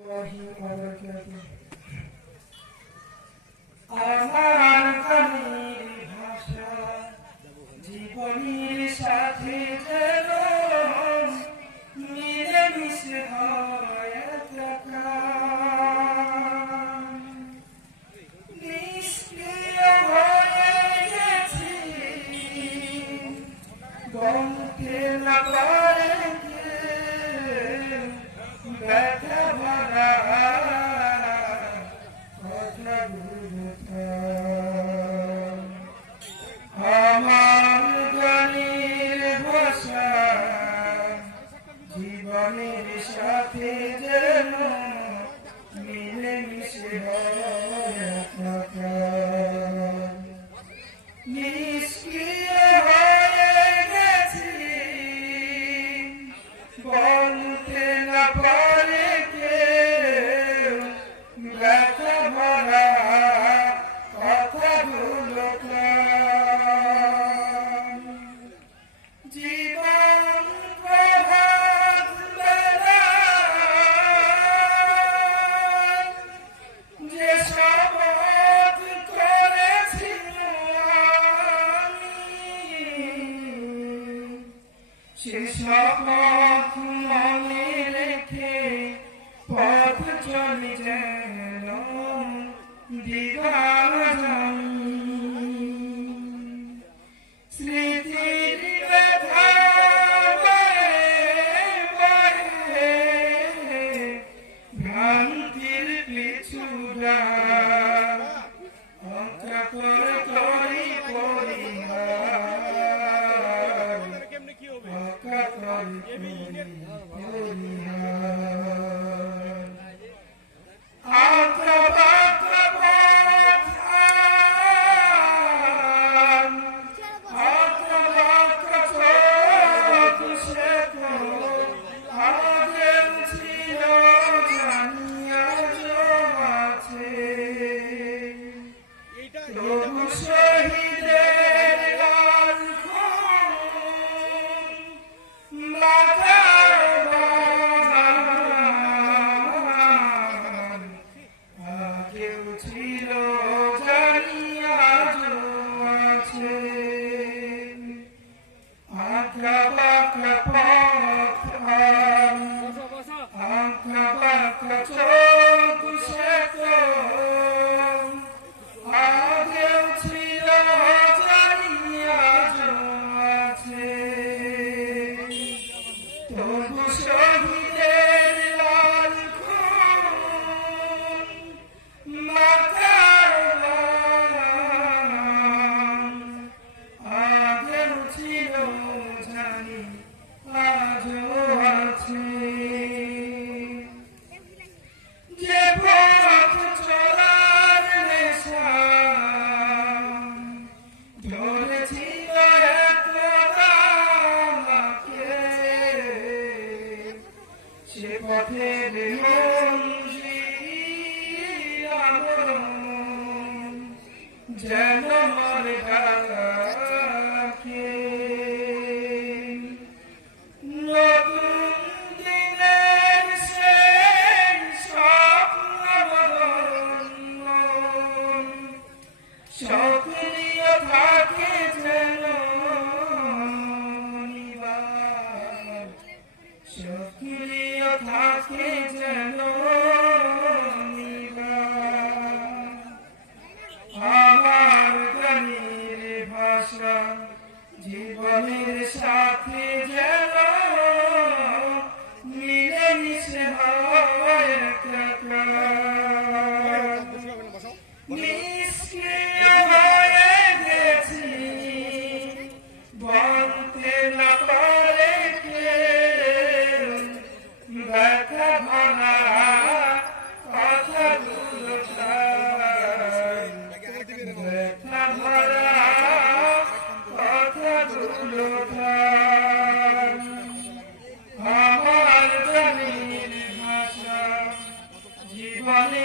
আমার গানের ভাষা জীবনের সাথে যেন মিলেমিশে হয় একাকার। নিষ্ক্রিয় হয়ে গেছি, বলতে না পারে ব্যথা ভরা আমার গানের ভাষা জীবনের সাথে যেন মিলেমিশে হয় একাকার। নিষ্ক্রিয় হয়ে গেছি, বলতে না পারে কেউ ব্যথা ভরা কথাগুলো। জীবন প্রভাত বেলায় যে শপথ করেছি আমি, সে শপথ মনে রেখে পথ চলে যেন দিবাজানি। স্মৃতির ব্যথা বয়ে ভ্রান্তির পিছু ডাক, অন্ধকার তরি পরিহার, অন্ধকার পরিহার। আঁকা বাঁকা পথ আঁকা বাঁকা চোখ সে তো আগেও ছিল, জানিয়া আছে। তবু শহীদের লাল খুন মাথার বাগান আগেও ছিল, জানিয়া আছে। আঁকা বাঁকা পথ আঁকা বাঁকা চোখ সে তো আগেও ছিল, জানিয়া আছে। তবু শহীদের লাল খুন মাথার বাগান আগেও ছিল, জানি আজও আছে। যে পথ চলার নেশা ধরেছিল একলা আমাকে, সে পথের মঞ্জিল আমার যেন মরে ডাকে। নতুন দিনের সেই স্বপ্ন বদল সক্রিয় থাকে যেন নিবার, সক্রিয় থাকে যেন নিবার। আমার গানের ভাষা জীবনের সাথে যেন মিলেমিশে হয় একাকার। নিষ্ক্রিয় হয়ে গেছি, বলতে না পারে কেউ ব্যথা ভরা কথাগুলো। ব্যথা ভরা কথাগুলো। আমার গানের ভাষা জীবনে